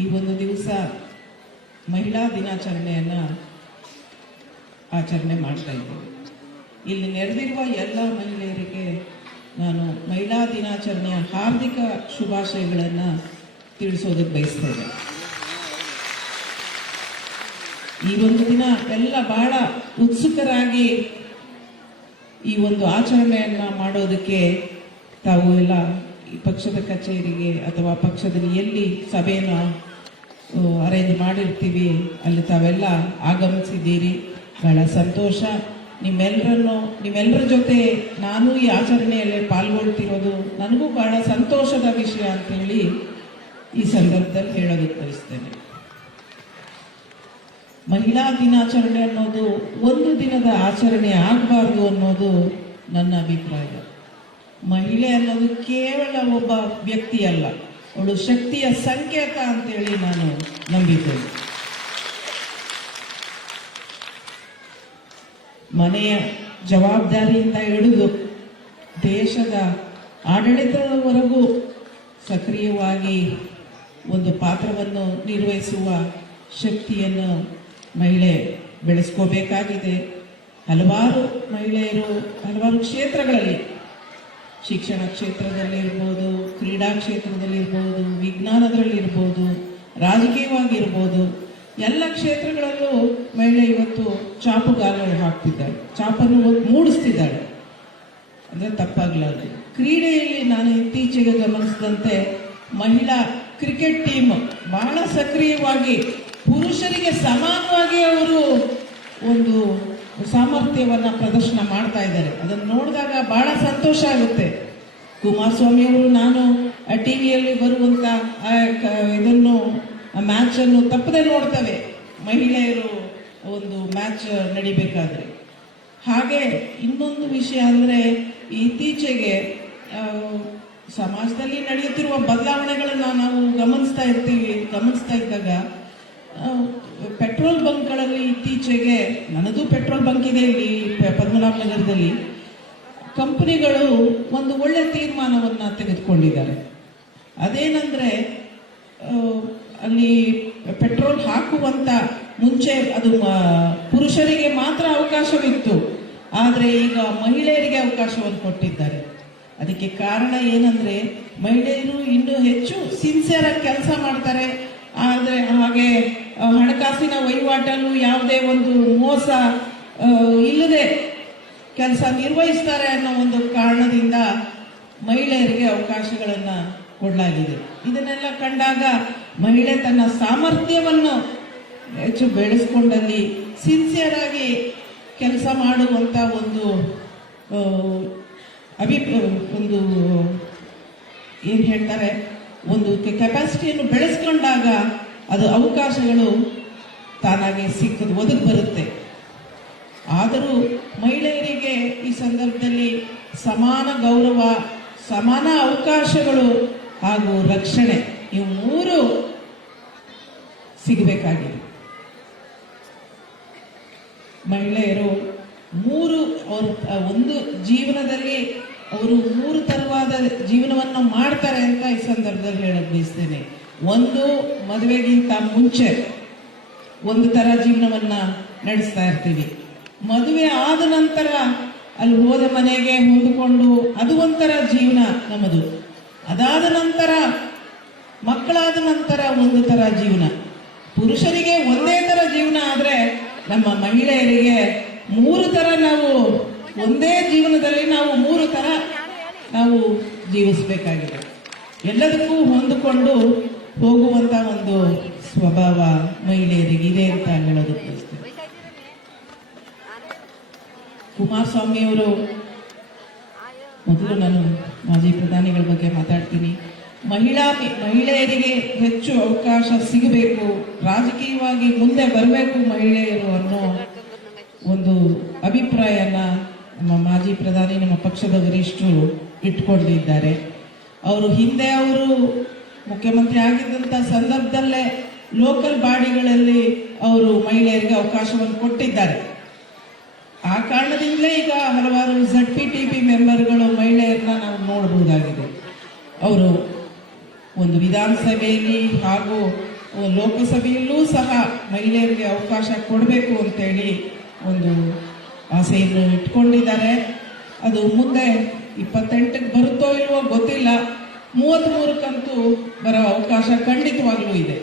ಈ ಒಂದು ದಿವಸ ಮಹಿಳಾ ದಿನಾಚರಣೆಯನ್ನು ಆಚರಣೆ ಮಾಡ್ತಾ ಇದ್ದೀವಿ. ಇಲ್ಲಿ ನೆರೆದಿರುವ ಎಲ್ಲ ಮಹಿಳೆಯರಿಗೆ ನಾನು ಮಹಿಳಾ ದಿನಾಚರಣೆಯ ಹಾರ್ದಿಕ ಶುಭಾಶಯಗಳನ್ನು ತಿಳಿಸೋದಕ್ಕೆ ಬಯಸ್ತೇನೆ. ಈ ಒಂದು ದಿನ ಎಲ್ಲ ಬಹಳ ಉತ್ಸುಕರಾಗಿ ಈ ಒಂದು ಆಚರಣೆಯನ್ನು ಮಾಡೋದಕ್ಕೆ ತಾವು ಎಲ್ಲ ಈ ಪಕ್ಷದ ಕಚೇರಿಗೆ ಅಥವಾ ಪಕ್ಷದಲ್ಲಿ ಎಲ್ಲಿ ಸಭೆಯನ್ನು ಅರೇಂಜ್ ಮಾಡಿರ್ತೀವಿ ಅಲ್ಲಿ ತಾವೆಲ್ಲ ಆಗಮಿಸಿದ್ದೀರಿ. ಬಹಳ ಸಂತೋಷ. ನಿಮ್ಮೆಲ್ಲರ ಜೊತೆ ನಾನು ಈ ಆಚರಣೆಯಲ್ಲಿ ಪಾಲ್ಗೊಳ್ತಿರೋದು ನನಗೂ ಬಹಳ ಸಂತೋಷದ ವಿಷಯ ಅಂತೇಳಿ ಈ ಸಂದರ್ಭದಲ್ಲಿ ಹೇಳೋದಕ್ಕೆ ಬಯಸ್ತೇನೆ. ಮಹಿಳಾ ದಿನಾಚರಣೆ ಅನ್ನೋದು ಒಂದು ದಿನದ ಆಚರಣೆ ಆಗಬಾರ್ದು ಅನ್ನೋದು ನನ್ನ ಅಭಿಪ್ರಾಯ. ಮಹಿಳೆ ಅನ್ನೋದು ಕೇವಲ ಒಬ್ಬ ವ್ಯಕ್ತಿ ಅಲ್ಲ, ಅವಳು ಶಕ್ತಿಯ ಸಂಕೇತ ಅಂತೇಳಿ ನಾನು ನಂಬಿದ್ದೇನೆ. ಮನೆಯ ಜವಾಬ್ದಾರಿಯಿಂದ ಹಿಡಿದು ದೇಶದ ಆಡಳಿತದವರೆಗೂ ಸಕ್ರಿಯವಾಗಿ ಒಂದು ಪಾತ್ರವನ್ನು ನಿರ್ವಹಿಸುವ ಶಕ್ತಿಯನ್ನು ಮಹಿಳೆ ಬೆಳೆಸ್ಕೋಬೇಕಾಗಿದೆ. ಹಲವಾರು ಮಹಿಳೆಯರು ಹಲವಾರು ಕ್ಷೇತ್ರಗಳಲ್ಲಿ, ಶಿಕ್ಷಣ ಕ್ಷೇತ್ರದಲ್ಲಿರ್ಬೋದು, ಕ್ರೀಡಾ ಕ್ಷೇತ್ರದಲ್ಲಿರ್ಬೋದು, ವಿಜ್ಞಾನದಲ್ಲಿರ್ಬೋದು, ರಾಜಕೀಯವಾಗಿರ್ಬೋದು, ಎಲ್ಲ ಕ್ಷೇತ್ರಗಳಲ್ಲೂ ಮಹಿಳೆ ಇವತ್ತು ಚಾಪುಗಾಲಗಳು ಹಾಕ್ತಿದ್ದಾಳೆ, ಚಾಪನ್ನು ಮೂಡಿಸ್ತಿದ್ದಾಳೆ. ಅಂದರೆ ತಪ್ಪಾಗಲಾರದು. ಕ್ರೀಡೆಯಲ್ಲಿ ನಾನು ಇತ್ತೀಚೆಗೆ ಗಮನಿಸಿದಂತೆ ಮಹಿಳಾ ಕ್ರಿಕೆಟ್ ಟೀಮ್ ಬಹಳ ಸಕ್ರಿಯವಾಗಿ ಪುರುಷರಿಗೆ ಸಮಾನವಾಗಿ ಅವರು ಒಂದು ಸಾಮರ್ಥ್ಯವನ್ನು ಪ್ರದರ್ಶನ ಮಾಡ್ತಾ ಇದ್ದಾರೆ. ಅದನ್ನು ನೋಡಿದಾಗ ಬಹಳ ಸಂತೋಷ ಆಗುತ್ತೆ. ಕುಮಾರಸ್ವಾಮಿ ಅವರು ನಾನು ಟಿವಿಯಲ್ಲಿ ಬರುವಂತ ಇದನ್ನು ಮ್ಯಾಚ್ ಅನ್ನು ತಪ್ಪದೆ ನೋಡ್ತವೆ ಮಹಿಳೆಯರು ಒಂದು ಮ್ಯಾಚ್ ನಡಿಬೇಕಾದ್ರೆ. ಹಾಗೆ ಇನ್ನೊಂದು ವಿಷಯ ಅಂದರೆ ಇತ್ತೀಚೆಗೆ ಸಮಾಜದಲ್ಲಿ ನಡೆಯುತ್ತಿರುವ ಬದಲಾವಣೆಗಳನ್ನು ನಾವು ಗಮನಿಸ್ತಾ ಇದ್ದಾಗ ಪೆಟ್ರೋಲ್ ಬಂಕ್ಗಳಲ್ಲಿ ಇತ್ತೀಚೆಗೆ, ನನ್ನದು ಪೆಟ್ರೋಲ್ ಬಂಕ್ ಇದೆ ಇಲ್ಲಿ ಪದ್ಮನಾಭನಗರದಲ್ಲಿ, ಕಂಪನಿಗಳು ಒಂದು ಒಳ್ಳೆ ತೀರ್ಮಾನವನ್ನು ತೆಗೆದುಕೊಂಡಿದ್ದಾರೆ. ಅದೇನೆಂದರೆ ಅಲ್ಲಿ ಪೆಟ್ರೋಲ್ ಹಾಕುವಂತ ಮುಂಚೆ ಅದು ಪುರುಷರಿಗೆ ಮಾತ್ರ ಅವಕಾಶವಿತ್ತು, ಆದರೆ ಈಗ ಮಹಿಳೆಯರಿಗೆ ಅವಕಾಶವನ್ನು ಕೊಟ್ಟಿದ್ದಾರೆ. ಅದಕ್ಕೆ ಕಾರಣ ಏನಂದ್ರೆ ಮಹಿಳೆಯರು ಇನ್ನೂ ಹೆಚ್ಚು ಸಿನ್ಸಿಯರ್ ಆಗಿ ಕೆಲಸ ಮಾಡ್ತಾರೆ. ಆದರೆ ಹಾಗೆ ಹಣಕಾಸಿನ ವಹಿವಾಟಲ್ಲೂ ಯಾವುದೇ ಒಂದು ಮೋಸ ಇಲ್ಲದೆ ಕೆಲಸ ನಿರ್ವಹಿಸ್ತಾರೆ ಅನ್ನೋ ಒಂದು ಕಾರಣದಿಂದ ಮಹಿಳೆಯರಿಗೆ ಅವಕಾಶಗಳನ್ನು ಕೊಡಲಾಗಿದೆ. ಇದನ್ನೆಲ್ಲ ಕಂಡಾಗ ಮಹಿಳೆ ತನ್ನ ಸಾಮರ್ಥ್ಯವನ್ನು ಹೆಚ್ಚು ಬೆಳೆಸ್ಕೊಂಡಲ್ಲಿ ಸಿನ್ಸಿಯರ್ ಆಗಿ ಕೆಲಸ ಮಾಡುವಂತ ಒಂದು ಒಂದು ಏನ್ ಹೇಳ್ತಾರೆ, ಒಂದು ಕೆಪಾಸಿಟಿಯನ್ನು ಬೆಳೆಸ್ಕೊಂಡಾಗ ಅದು ಅವಕಾಶಗಳು ತಾನಾಗೆ ಒದಗಿ ಬರುತ್ತೆ. ಆದರೂ ಮಹಿಳೆಯರಿಗೆ ಈ ಸಂದರ್ಭದಲ್ಲಿ ಸಮಾನ ಗೌರವ, ಸಮಾನ ಅವಕಾಶಗಳು ಹಾಗೂ ರಕ್ಷಣೆ ಇವು ಮೂರು ಸಿಗಬೇಕಾಗಿದೆ. ಮಹಿಳೆಯರು ಒಂದು ಜೀವನದಲ್ಲಿ ಅವರು ಮೂರು ತರವಾದ ಜೀವನವನ್ನು ಮಾಡ್ತಾರೆ ಅಂತ ಈ ಸಂದರ್ಭದಲ್ಲಿ ಹೇಳಕ್ ಬಯಸ್ತೇನೆ. ಒಂದು, ಮದುವೆಗಿಂತ ಮುಂಚೆ ಒಂದು ತರ ಜೀವನವನ್ನ ನಡೆಸ್ತಾ ಇರ್ತೀವಿ. ಮದುವೆ ಆದ ನಂತರ ಅಲ್ಲಿ ಹೋದ ಮನೆಗೆ ಹೊಂದಿಕೊಂಡು ಅದು ಒಂಥರ ಜೀವನ ನಮ್ಮದು. ಅದಾದ ನಂತರ ಮಕ್ಕಳಾದ ನಂತರ ಒಂದು ತರ ಜೀವನ. ಪುರುಷರಿಗೆ ಒಂದೇ ತರ ಜೀವನ ಆದ್ರೆ ನಮ್ಮ ಮಹಿಳೆಯರಿಗೆ ಮೂರು ತರ, ನಾವು ಒಂದೇ ಜೀವನದಲ್ಲಿ ನಾವು ಮೂರು ತರ ನಾವು ಜೀವಿಸಬೇಕಾಗಿದೆ. ಎಲ್ಲದಕ್ಕೂ ಹೊಂದಿಕೊಂಡು ಹೋಗುವಂತ ಒಂದು ಸ್ವಭಾವ ಮಹಿಳೆಯರಿಗೆ ಇದೆ ಅಂತ ಹೇಳೋದಕ್ಕೆ ಬಯಸ್ತೇನೆ. ಕುಮಾರಸ್ವಾಮಿ ಅವರು, ಮೊದಲು ನಾನು ಮಾಜಿ ಪ್ರಧಾನಿಗಳ ಬಗ್ಗೆ ಮಾತಾಡ್ತೀನಿ. ಮಹಿಳೆಯರಿಗೆ ಹೆಚ್ಚು ಅವಕಾಶ ಸಿಗಬೇಕು, ರಾಜಕೀಯವಾಗಿ ಮುಂದೆ ಬರಬೇಕು ಮಹಿಳೆಯರು ಅನ್ನೋ ಒಂದು ಅಭಿಪ್ರಾಯನ ನಮ್ಮ ಮಾಜಿ ಪ್ರಧಾನಿ, ನಮ್ಮ ಪಕ್ಷದ ವರಿಷ್ಠರು ಇಟ್ಕೊಂಡಿದ್ದಾರೆ. ಅವರು ಹಿಂದೆ ಮುಖ್ಯಮಂತ್ರಿ ಆಗಿದ್ದಂತ ಸಂದರ್ಭದಲ್ಲೇ ಲೋಕಲ್ ಬಾಡಿಗಳಲ್ಲಿ ಅವರು ಮಹಿಳೆಯರಿಗೆ ಅವಕಾಶವನ್ನು ಕೊಟ್ಟಿದ್ದಾರೆ. ಆ ಕಾರಣದಿಂದಲೇ ಈಗ ಹಲವಾರು ZPTP ಮೆಂಬರ್ಗಳು ಮಹಿಳೆಯರನ್ನ ನಾವು ನೋಡಬಹುದಾಗಿದೆ. ಅವರು ಒಂದು ವಿಧಾನಸಭೆಯಲ್ಲಿ ಹಾಗೂ ಲೋಕಸಭೆಯಲ್ಲೂ ಸಹ ಮಹಿಳೆಯರಿಗೆ ಅವಕಾಶ ಕೊಡಬೇಕು ಅಂತೇಳಿ ಒಂದು ಆಸೆಯನ್ನು ಇಟ್ಕೊಂಡಿದ್ದಾರೆ. ಅದು ಮುಂದೆ 28ಕ್ಕೆ ಬರುತ್ತೋ ಇಲ್ವೋ ಗೊತ್ತಿಲ್ಲ, 33ಕ್ಕಂತೂ ಬರೋ ಅವಕಾಶ ಖಂಡಿತವಾಗ್ಲೂ ಇದೆ.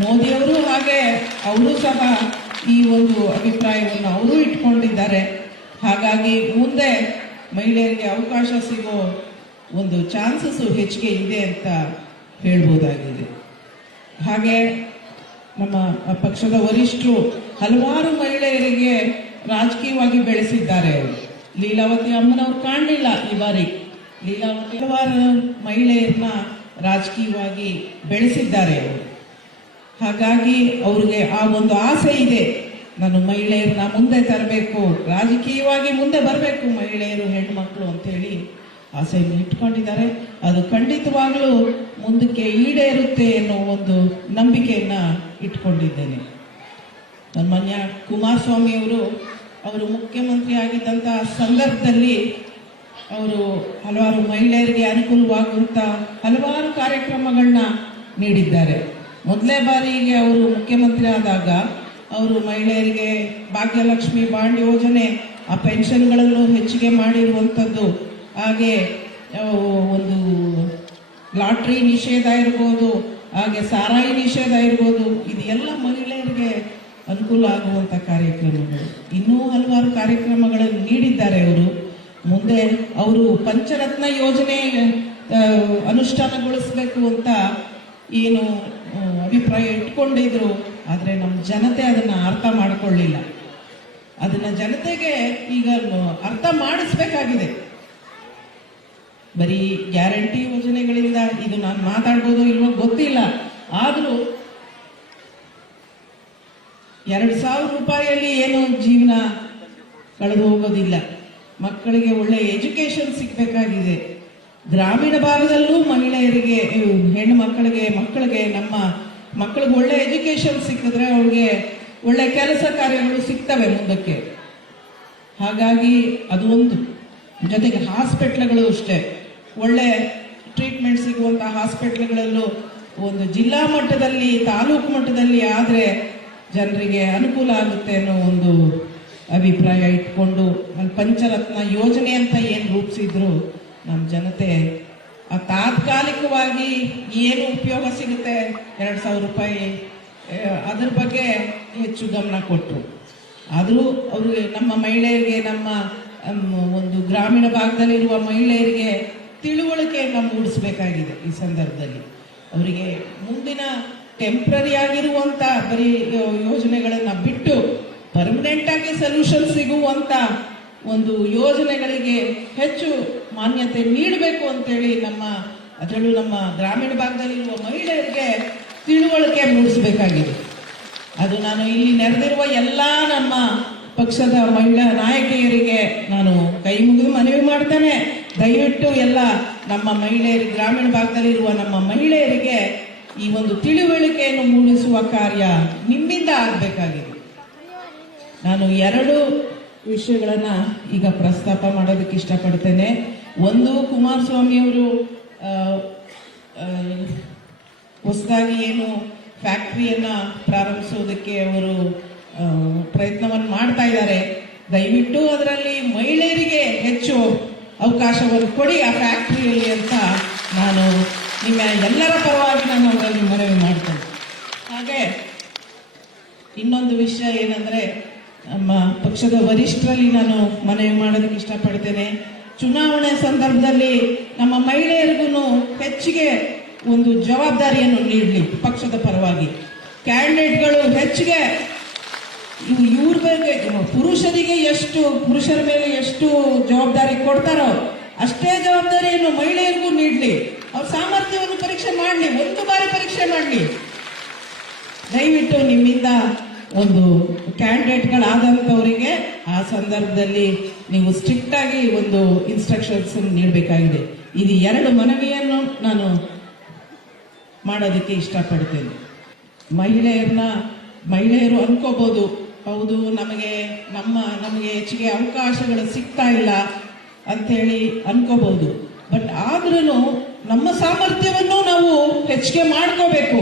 ಮೋದಿಯವರು ಹಾಗೆ ಅವರು ಸಹ ಈ ಒಂದು ಅಭಿಪ್ರಾಯವನ್ನು ಅವರು ಇಟ್ಕೊಂಡಿದ್ದಾರೆ. ಹಾಗಾಗಿ ಮುಂದೆ ಮಹಿಳೆಯರಿಗೆ ಅವಕಾಶ ಸಿಗೋ ಒಂದು ಚಾನ್ಸಸ್ ಹೆಚ್ಚಿಗೆ ಇದೆ ಅಂತ ಹೇಳ್ಬೋದಾಗಿದೆ. ಹಾಗೆ ನಮ್ಮ ಪಕ್ಷದ ವರಿಷ್ಠರು ಹಲವಾರು ಮಹಿಳೆಯರಿಗೆ ರಾಜಕೀಯವಾಗಿ ಬೆಳೆಸಿದ್ದಾರೆ. ಅವರು ಲೀಲಾವತಿ ಅಮ್ಮನವ್ರು ಕಾಣಲಿಲ್ಲ ಈ ಬಾರಿ. ಲೀಲಾವತಿ ಹಲವಾರು ಮಹಿಳೆಯರನ್ನ ರಾಜಕೀಯವಾಗಿ ಬೆಳೆಸಿದ್ದಾರೆ ಅವರು. ಹಾಗಾಗಿ ಅವ್ರಿಗೆ ಆ ಒಂದು ಆಸೆ ಇದೆ, ನಾನು ಮಹಿಳೆಯರನ್ನ ಮುಂದೆ ತರಬೇಕು, ರಾಜಕೀಯವಾಗಿ ಮುಂದೆ ಬರಬೇಕು ಮಹಿಳೆಯರು, ಹೆಣ್ಮಕ್ಳು ಅಂತೇಳಿ ಆಸೆಯನ್ನು ಇಟ್ಕೊಂಡಿದ್ದಾರೆ. ಅದು ಖಂಡಿತವಾಗ್ಲೂ ಮುಂದಕ್ಕೆ ಈಡೇರುತ್ತೆ ಅನ್ನೋ ಒಂದು ನಂಬಿಕೆಯನ್ನ ಇಟ್ಕೊಂಡಿದ್ದೇನೆ. ಸನ್ಮಾನ್ಯ ಕುಮಾರಸ್ವಾಮಿ ಅವರು ಮುಖ್ಯಮಂತ್ರಿ ಆಗಿದ್ದಂತಹ ಸಂದರ್ಭದಲ್ಲಿ ಅವರು ಹಲವಾರು ಮಹಿಳೆಯರಿಗೆ ಅನುಕೂಲವಾಗುವಂತ ಹಲವಾರು ಕಾರ್ಯಕ್ರಮಗಳನ್ನ ನೀಡಿದ್ದಾರೆ. ಮೊದಲೇ ಬಾರಿಗೆ ಅವರು ಮುಖ್ಯಮಂತ್ರಿ ಆದಾಗ ಅವರು ಮಹಿಳೆಯರಿಗೆ ಭಾಗ್ಯಲಕ್ಷ್ಮಿ ಬಾಂಡ್ ಯೋಜನೆ, ಆ ಪೆನ್ಷನ್ಗಳನ್ನು ಹೆಚ್ಚಿಗೆ ಮಾಡಿರುವಂಥದ್ದು, ಹಾಗೆ ಒಂದು ಲಾಟ್ರಿ ನಿಷೇಧ ಇರ್ಬೋದು, ಹಾಗೆ ಸಾರಾಯಿ ನಿಷೇಧ ಇರ್ಬೋದು, ಇದೆಲ್ಲ ಮಹಿಳೆಯರಿಗೆ ಅನುಕೂಲ ಆಗುವಂಥ ಕಾರ್ಯಕ್ರಮಗಳು. ಇನ್ನೂ ಹಲವಾರು ಕಾರ್ಯಕ್ರಮಗಳನ್ನು ನೀಡಿದ್ದಾರೆ ಅವರು. ಮುಂದೆ ಅವರು ಪಂಚರತ್ನ ಯೋಜನೆ ಅನುಷ್ಠಾನಗೊಳಿಸಬೇಕು ಅಂತ ಏನು ಅಭಿಪ್ರಾಯ ಇಟ್ಕೊಂಡಿದ್ರು, ಆದರೆ ನಮ್ಮ ಜನತೆ ಅದನ್ನ ಅರ್ಥ ಮಾಡಿಕೊಳ್ಳಿಲ್ಲ. ಅದನ್ನ ಜನತೆಗೆ ಈಗ ಅರ್ಥ ಮಾಡಿಸ್ಬೇಕಾಗಿದೆ. ಬರೀ ಗ್ಯಾರಂಟಿ ಯೋಜನೆಗಳಿಂದ ಇದು ನಾನು ಮಾತಾಡ್ಬೋದು ಇಲ್ವೋ ಗೊತ್ತಿಲ್ಲ, ಆದ್ರೂ 2,000 ರೂಪಾಯಿಯಲ್ಲಿ ಏನು ಜೀವನ ಕಳೆದು ಹೋಗೋದಿಲ್ಲ. ಮಕ್ಕಳಿಗೆ ಒಳ್ಳೆ ಎಜುಕೇಶನ್ ಸಿಗ್ಬೇಕಾಗಿದೆ. ಗ್ರಾಮೀಣ ಭಾಗದಲ್ಲೂ ಮಹಿಳೆಯರಿಗೆ, ಹೆಣ್ಣು ಮಕ್ಕಳಿಗೆ ನಮ್ಮ ಮಕ್ಕಳಿಗೆ ಒಳ್ಳೆ ಎಜುಕೇಶನ್ ಸಿಕ್ಕಿದ್ರೆ ಅವ್ರಿಗೆ ಒಳ್ಳೆ ಕೆಲಸ ಕಾರ್ಯಗಳು ಸಿಗ್ತವೆ ಮುಂದಕ್ಕೆ. ಹಾಗಾಗಿ ಅದು ಒಂದು. ಜೊತೆಗೆ ಹಾಸ್ಪಿಟ್ಲ್ಗಳು ಅಷ್ಟೇ, ಒಳ್ಳೆ ಟ್ರೀಟ್ಮೆಂಟ್ ಸಿಗುವಂತ ಹಾಸ್ಪಿಟ್ಲ್ಗಳಲ್ಲೂ ಒಂದು ಜಿಲ್ಲಾ ಮಟ್ಟದಲ್ಲಿ, ತಾಲೂಕು ಮಟ್ಟದಲ್ಲಿ ಆದರೆ ಜನರಿಗೆ ಅನುಕೂಲ ಆಗುತ್ತೆ ಅನ್ನೋ ಒಂದು ಅಭಿಪ್ರಾಯ ಇಟ್ಕೊಂಡು ಪಂಚರತ್ನ ಯೋಜನೆ ಅಂತ ಏನು ರೂಪಿಸಿದ್ರು ನಮ್ಮ ಜನತೆ ಆ ತಾತ್ಕಾಲಿಕವಾಗಿ ಏನು ಉಪಯೋಗ ಸಿಗುತ್ತೆ 2,000 ರೂಪಾಯಿ ಅದ್ರ ಬಗ್ಗೆ ಹೆಚ್ಚು ಗಮನ ಕೊಟ್ಟರು. ಆದರೂ ಅವ್ರಿಗೆ, ನಮ್ಮ ಮಹಿಳೆಯರಿಗೆ, ನಮ್ಮ ಒಂದು ಗ್ರಾಮೀಣ ಭಾಗದಲ್ಲಿರುವ ಮಹಿಳೆಯರಿಗೆ ತಿಳುವಳಿಕೆಯನ್ನು ಮೂಡಿಸಬೇಕಾಗಿದೆ. ಈ ಸಂದರ್ಭದಲ್ಲಿ ಅವರಿಗೆ ಮುಂದಿನ ಟೆಂಪ್ರರಿ ಆಗಿರುವಂತ ಬರೀ ಯೋಜನೆಗಳನ್ನ ಬಿಟ್ಟು ಪರ್ಮನೆಂಟ್ ಆಗಿ ಸೊಲ್ಯೂಷನ್ ಸಿಗುವಂತ ಒಂದು ಯೋಜನೆಗಳಿಗೆ ಹೆಚ್ಚು ಮಾನ್ಯತೆ ನೀಡಬೇಕು ಅಂತೇಳಿ ಅದರಲ್ಲೂ ನಮ್ಮ ಗ್ರಾಮೀಣ ಭಾಗದಲ್ಲಿರುವ ಮಹಿಳೆಯರಿಗೆ ತಿಳುವಳಿಕೆ ಮೂಡಿಸಬೇಕಾಗಿದೆ. ಅದು ನಾನು ಇಲ್ಲಿ ನೆರೆದಿರುವ ಎಲ್ಲ ನಮ್ಮ ಪಕ್ಷದ ಮಹಿಳಾ ನಾಯಕಿಯರಿಗೆ ನಾನು ಕೈ ಮುಗಿದು ಮನವಿ ಮಾಡ್ತೇನೆ. ದಯವಿಟ್ಟು ಎಲ್ಲ ನಮ್ಮ ಮಹಿಳೆಯರಿಗೆ, ಗ್ರಾಮೀಣ ಭಾಗದಲ್ಲಿರುವ ನಮ್ಮ ಮಹಿಳೆಯರಿಗೆ ಈ ಒಂದು ತಿಳುವಳಿಕೆಯನ್ನು ಮೂಡಿಸುವ ಕಾರ್ಯ ನಿಮ್ಮಿಂದ ಆಗಬೇಕಾಗಿದೆ. ನಾನು 2 ವಿಷಯಗಳನ್ನ ಈಗ ಪ್ರಸ್ತಾಪ ಮಾಡೋದಕ್ಕೆ ಇಷ್ಟಪಡ್ತೇನೆ. ಒಂದು, ಕುಮಾರಸ್ವಾಮಿ ಅವರು ಹೊಸದಾಗಿ ಏನು ಫ್ಯಾಕ್ಟರಿಯನ್ನ ಪ್ರಾರಂಭಿಸೋದಕ್ಕೆ ಅವರು ಪ್ರಯತ್ನವನ್ನು ಮಾಡ್ತಾ ಇದ್ದಾರೆ. ದಯವಿಟ್ಟು ಅದರಲ್ಲಿ ಮಹಿಳೆಯರಿಗೆ ಹೆಚ್ಚು ಅವಕಾಶವನ್ನು ಕೊಡಿ ಆ ಫ್ಯಾಕ್ಟರಿಯಲ್ಲಿ ಅಂತ ನಾನು ನಿಮ್ಮ ಎಲ್ಲರ ಪರವಾಗಿ ನಾನು ಅವರಲ್ಲಿ ಮನವಿ ಮಾಡ್ತೇನೆ. ಹಾಗೆ ಇನ್ನೊಂದು ವಿಷಯ ಏನಂದ್ರೆ, ನಮ್ಮ ಪಕ್ಷದ ವರಿಷ್ಠರಲ್ಲಿ ನಾನು ಮನವಿ ಮಾಡೋದಕ್ಕೆ ಇಷ್ಟಪಡ್ತೇನೆ. ಚುನಾವಣೆ ಸಂದರ್ಭದಲ್ಲಿ ನಮ್ಮ ಮಹಿಳೆಯರಿಗೂ ಹೆಚ್ಚಿಗೆ ಒಂದು ಜವಾಬ್ದಾರಿಯನ್ನು ನೀಡಲಿ. ಪಕ್ಷದ ಪರವಾಗಿ ಕ್ಯಾಂಡಿಡೇಟ್ಗಳು ಹೆಚ್ಚಿಗೆ ಇವ್ರ ಬಗ್ಗೆ, ಪುರುಷರ ಮೇಲೆ ಎಷ್ಟು ಜವಾಬ್ದಾರಿ ಕೊಡ್ತಾರೋ ಅಷ್ಟೇ ಜವಾಬ್ದಾರಿಯನ್ನು ಮಹಿಳೆಯರಿಗೂ ನೀಡಲಿ. ಅವ್ರ ಸಾಮರ್ಥ್ಯವನ್ನು ಪರೀಕ್ಷೆ ಮಾಡಲಿ, ಒಂದು ಬಾರಿ ಪರೀಕ್ಷೆ ಮಾಡಲಿ. ದಯವಿಟ್ಟು ನಿಮ್ಮಿಂದ ಒಂದು ಕ್ಯಾಂಡಿಡೇಟ್ಗಳಾದಂಥವರಿಗೆ ಆ ಸಂದರ್ಭದಲ್ಲಿ ನೀವು ಸ್ಟ್ರಿಕ್ಟ್ ಆಗಿ ಒಂದು ಇನ್ಸ್ಟ್ರಕ್ಷನ್ಸ್ ನೀಡಬೇಕಾಗಿದೆ. ಇದು 2 ಮನವಿಯನ್ನು ನಾನು ಮಾಡೋದಕ್ಕೆ ಇಷ್ಟಪಡ್ತೇನೆ. ಮಹಿಳೆಯರು ಅನ್ಕೋಬಹುದು, ಹೌದು ನಮಗೆ ಹೆಚ್ಚಿಗೆ ಅವಕಾಶಗಳು ಸಿಗ್ತಾ ಇಲ್ಲ ಅಂತೇಳಿ ಅನ್ಕೋಬಹುದು. ಬಟ್ ಆದ್ರೂ ನಮ್ಮ ಸಾಮರ್ಥ್ಯವನ್ನು ನಾವು ಹೆಚ್ಚಿಗೆ ಮಾಡ್ಕೋಬೇಕು.